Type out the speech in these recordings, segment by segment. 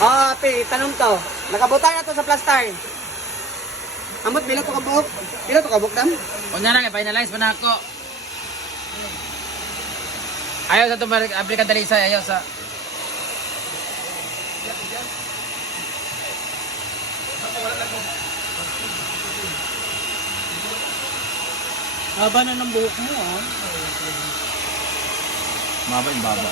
Tanong to. Nakabutay na to sa plaster. Amot, pila to kabuk? Pila to kabuk dam? Unya na, finalize pa na ako. Ayaw sa ito, aplikang dalisay, ayaw sa... Haba na ng buhok mo, ah. Maba yung baba.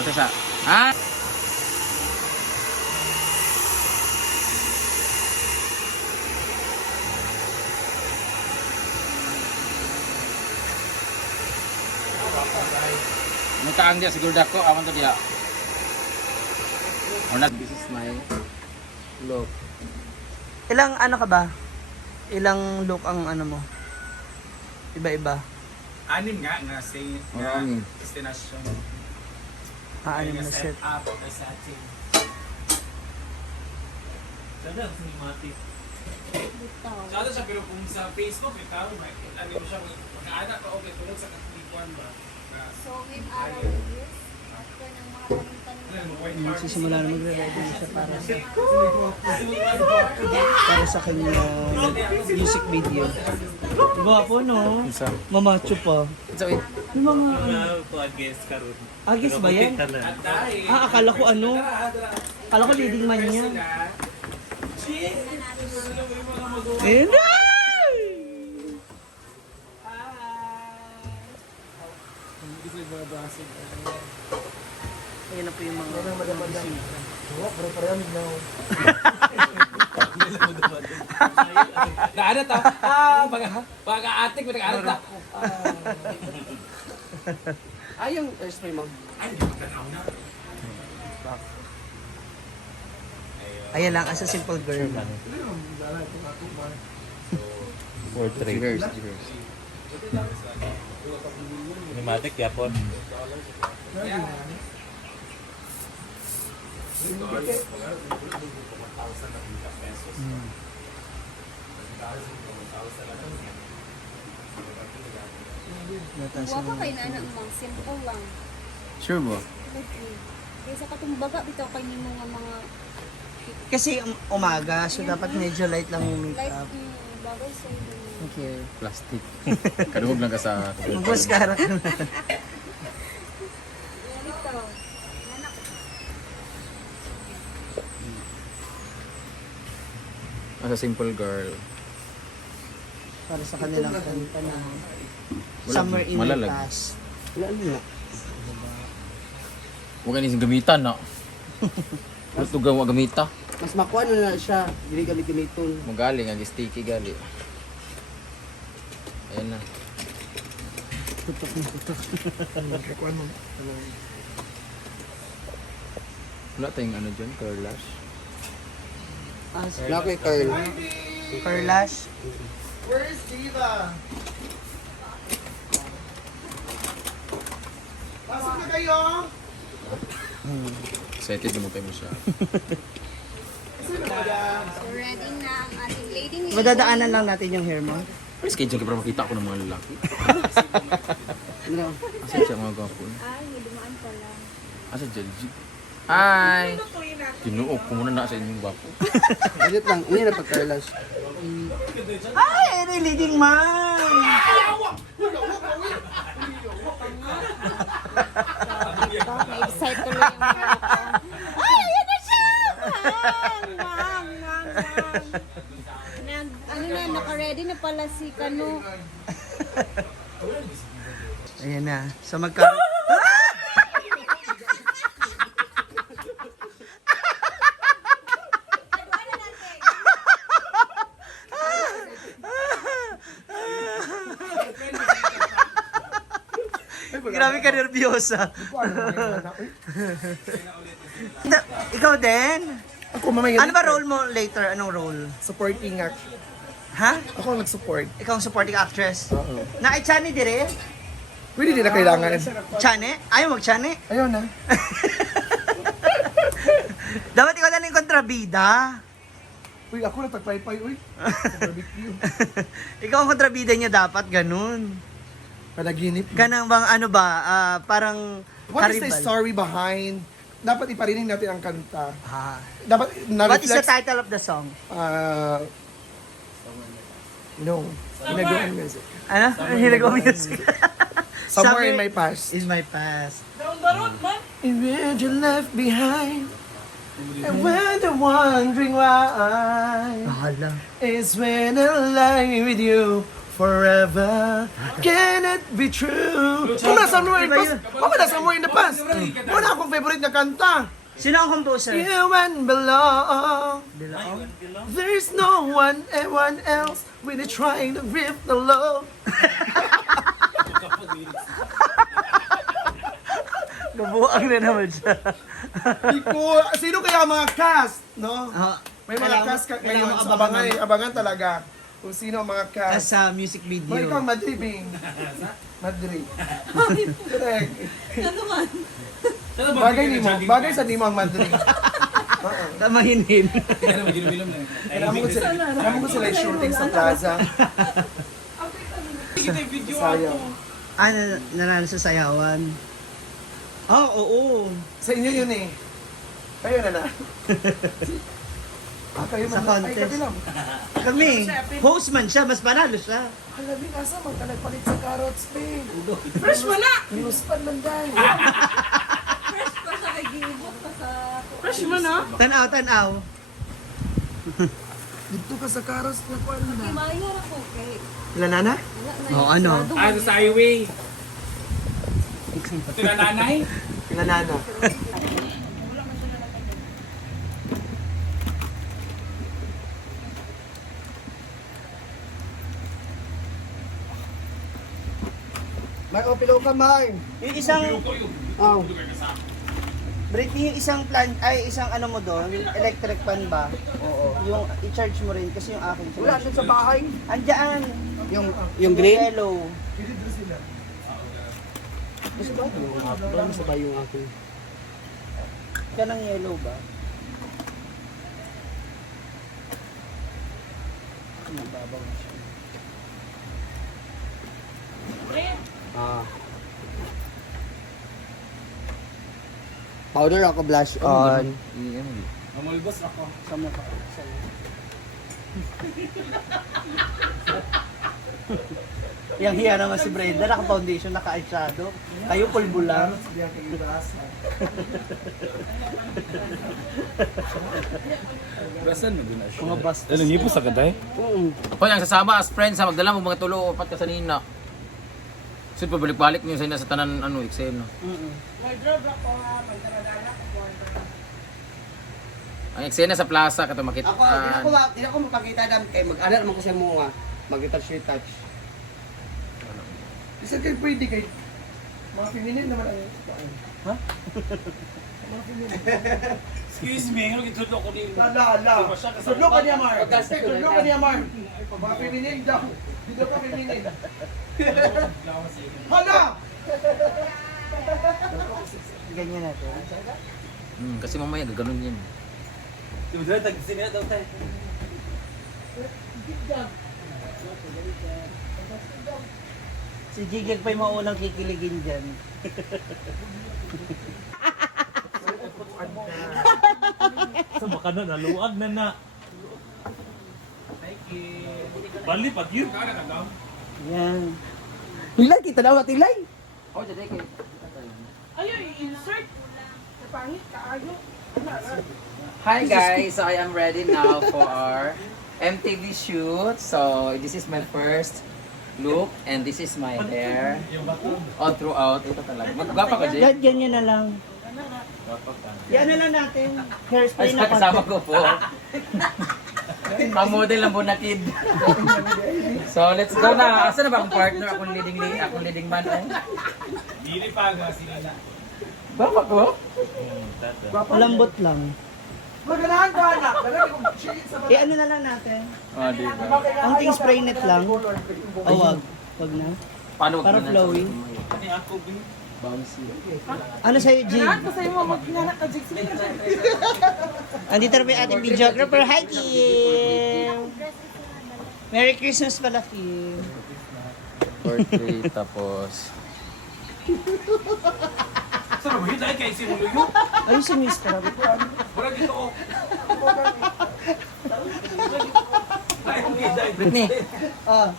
Ito siya. Ha? Mutaang dia siguro dako, awan to dia. Or not, this is my look. Ilang ano ka ba? Ilang look ang ano mo? Iba-iba. Anim nga say Marami. destination. Anim na set. Up na sa atin. Sada cinematic. Sada siya pero kung sa Facebook ikaw may ano mo siya mag-anak ka okay tulog sa katikuan ba. So, with our reviews, after ng mga tanong-tanong, Magsisimula na magre-ready na siya para sa kanyang music video. Gwapo, no? Isa. Mamacho pa. So, wait. Yung mga agis ba yan? Akala ko ano? Akala ko leading man niya. Ayun na! Ayan na po yung mga Naana ta. Pag-aatik mo nag-aana ta. yung airspray mo. Ayan lang, as a simple girl lang. Reverse. Cinematic yapon. wapa kay na anak mo, simple lang. Sure mo? Okay. Kaysa katumbaga, bitaw kay ni mga Kasi umaga, so dapat medyo light lang yung light makeup. bagay sa iyo. Thank you. Plastic. Kaduhog lang ka sa... Mag-mascara ka na. Bitaw. Anak. As a simple girl. Para sa kanilang kanta na Wala, Summer in the malalag. Past. Wala na. Huwag ka nising gamitan na. Gusto gawa gamita. Mas makuha na siya. Hindi gamit-gamiton. Magaling, ang sticky gali. Ayan na. Tutok na tutok. Wala tayong ano dyan, curl lash. Wala ko yung curl. Curl lash. Where's Diva? Pasok na kayo! Excited mo tayo mo siya. So, ready na ang ating leading lady. Madadaanan lang natin yung hair mo. Ano schedule ka para makita ako ng mga lalaki? Ano? Asa siya mga gwapo? Ay, may dumaan pala. Asa Jelji? Hi! Tinuok ko muna na sa inyong gwapo. Edit lang. Hindi na pag-curl lash. Ay, leading man! Na-excite tuloy yung mga ko. Ay, ayan na siya! Mang! Ano na, naka-ready na pala si Kano. Ayan na. So magka... Grabe ka nervyosa. Ikaw din? Ako mamaya. Ano ba role mo later? Anong role? Supporting act. Ha? Ako ang nag-support. Ikaw ang supporting actress? Oo. Na kay Chani dire? Pwede din na kailangan. Chane? Ayaw mag-chane? Ayaw na. Dapat ikaw na yung kontrabida. Uy, ako na tagpaypay, uy. Barbecue. Ikaw ang kontrabida niya dapat, ganun. Panaginip. Ganang bang ano ba, parang What is the karibal. story behind? Dapat iparinig natin ang kanta. Ah. Dapat What is the na-reflex. title of the song? No. Hinagawa music. Ano? Hinago music. Somewhere in my past. In my past. And when you left behind, and when you're wondering why, Bahala. is when I lie with you forever. Can it be true? Wala somewhere in the past. Wala somewhere in the past. Wala akong favorite na kanta. Sino ang composer? You and belong. There's no one else really trying to rip the love. Gabuang na naman siya. Sino kaya mga cast, no? Ah, May mga kailangan- cast kailangan ngayon sa abangan abangan, abangan talaga kung sino ang mga cast. sa music May ikaw, video. Madrid, Bing. Madrid. Correct. Bagay ni mo. Bagay sa Nimo ang Madrid. Tamahinin. Alam ko sila yung shooting sa plaza. Sayang. Nanalo sa sayawan. Oo. Sa inyo yun eh. Kayo na na. Kayo Sa man. Ay, contest. kami lang. Kami, host man siya, mas panalo siya. Alam mo, nasa magkalagpalit sa carrots, babe. Fresh mo na! News pan man dahil. Fresh mo na? Tanaw. Dito ka sa carrots na kwan na. Mayroon ako, okay. Ilan na? Oo, ano? Sa highway. Ito na nanay. Ilan na? May opilo ka, May. Yung isang, Oh. Britney, yung isang ano mo doon, electric fan ba? Oo. Yung i-charge mo rin kasi yung akin. Wala dyan sa bahay. Andiyan. Yung green? Yellow. Gusto ba? Doon sa bayo yung akin. Ka ng yellow ba? Nababaw na siya. Powder ako, blush on. Mamulbos ako. Sa mukha. Yang hiya naman si Brenda, naka-foundation, naka-eyeshadow. Kayo pulbo lang. Basan mo din Mga basta. Alam niyo po sa katay? Hoy, ang sasama as friends ha, magdala mo mga tulo o pat ka sa nina. So, pabalik-balik niyo sa ina sa tanan, ano, eksena. Ang eksena sa plaza, kato makita. Hindi ako mapakita dam kay mag-ana naman ko sa mga mag-touch. Isa kay pwede kay mga feminin naman ang ha? Excuse me, ano gitulo ko din. Ala. Tudlo ka niya, Mar. Tudlo ka niya, Mar. Mga feminin daw. Dito ka feminin. Hala! Ganyan natin. Kasi mamaya gaganon yan. Diba tag-sinila daw tayo. Si Jigig pa yung maunang kikiligin dyan. Sa baka na, naluag na na. Bali, pag yun. Yan. Tilay, kita daw tilay. Hi guys, so I am ready now for our MTV shoot. So this is my first look and this is my hair. All throughout. Ito talaga. Magpapa ka, Jay? Ganyan na lang. Yan na lang natin. Hairspray Ay, na kasama ko po. Pang-model ng Bunakid. So let's go na. Asa na ba akong partner? Akong leading man. Ay. Dili pa nga sila na. Bapa ko? Malambot lang. Maganahan ka, anak. Lalaki kong shade sa Ano na lang natin. Oh, di ba? Ang ting spray net lang. Oh, wag. Wag na. Paano Para magkunan flowing. Bouncy. Ano sa'yo, Jim? Andito na po yung ating videographer. Hi, Kim! Merry Christmas pala, Kim. Birthday, tapos... Saan mo yun? Ay, kay Simuluyo. Ayun si Mr. Wala dito oh. Ay, okay, dahil. Britney! Ah.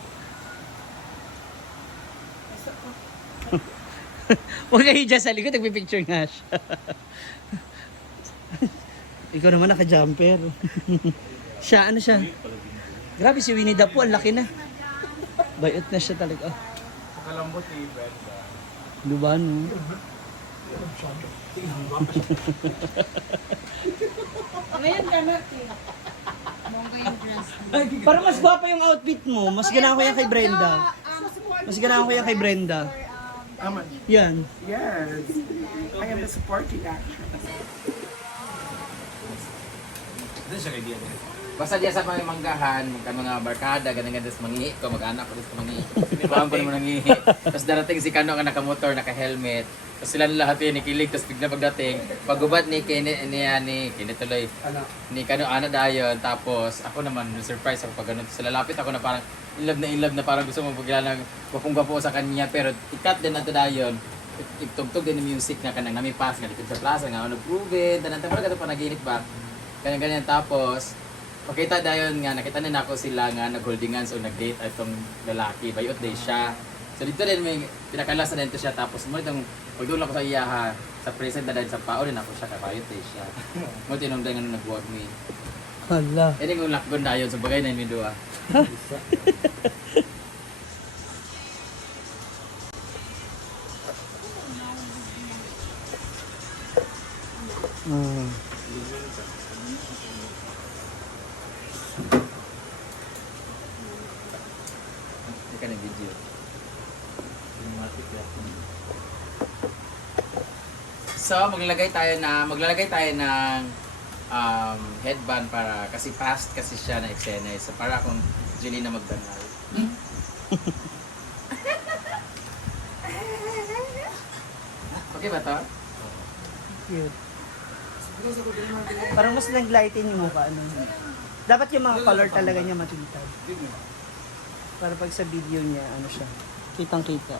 Huwag kayo dyan sa likod, nagpipicture nga siya. Ikaw naman naka-jumper. Siya, ano siya? Grabe si Winnie the Pooh, ang laki na. Bayot na siya talaga. Kalambot ni Brenda. Diba, no? Ngayon ka na, Monggo yung dress. Parang mas gwapa yung outfit mo. Mas ganahan ko yan kay Brenda. Mas ganahan ko yan kay Brenda. Yan. Yes, I am a supporting actress. Doon siya kay Diana. Basta diya sa mga manggahan, mga barkada, ganang-ganang mangihi ko, mag-anak ko dito mangihi. Bawang ko naman nangihi. Tapos darating si Kano nga naka-motor, naka-helmet. Tapos sila lahat yun, nikilig. Tapos bigla pagdating, pagubad ni Kini tuloy. Ni Kano ana dayon. Tapos ako naman, surprise ako pag ganun. Tapos lalapit ako na parang in love na parang gusto mo pagkila ng gapong-gapo sa kanya. Pero ikat din na ito dayon. Itugtog din yung music na kanang namipas nga dito sa plaza nga. Nag-proven, tanang-tanang ito pa naginit ba? Ganyan-ganyan. Tapos, pakita dayon nga, nakita na ako sila nga nag-holdingan so nag-date itong lalaki. Bayot day siya. So dito din may pinakalas na dito siya. Tapos mo itong pagdula ko sa iya ha, sa present na dahil sa pao din ako siya. Kabayot day siya. Mo tinong nga nag-work me. Hala. E di kong lakgon dayon. So bagay na yung dua. Mm. Hindi ka nag-video. So, maglalagay tayo ng headband para kasi fast kasi siya na eksena. So, para akong Jelena magdangal. Okay ba to? Cute. Parang mas nag-lighten yung mukha. Ano. Dapat yung mga color talaga niya matintag. Para pag sa video niya, ano siya, kitang-kita.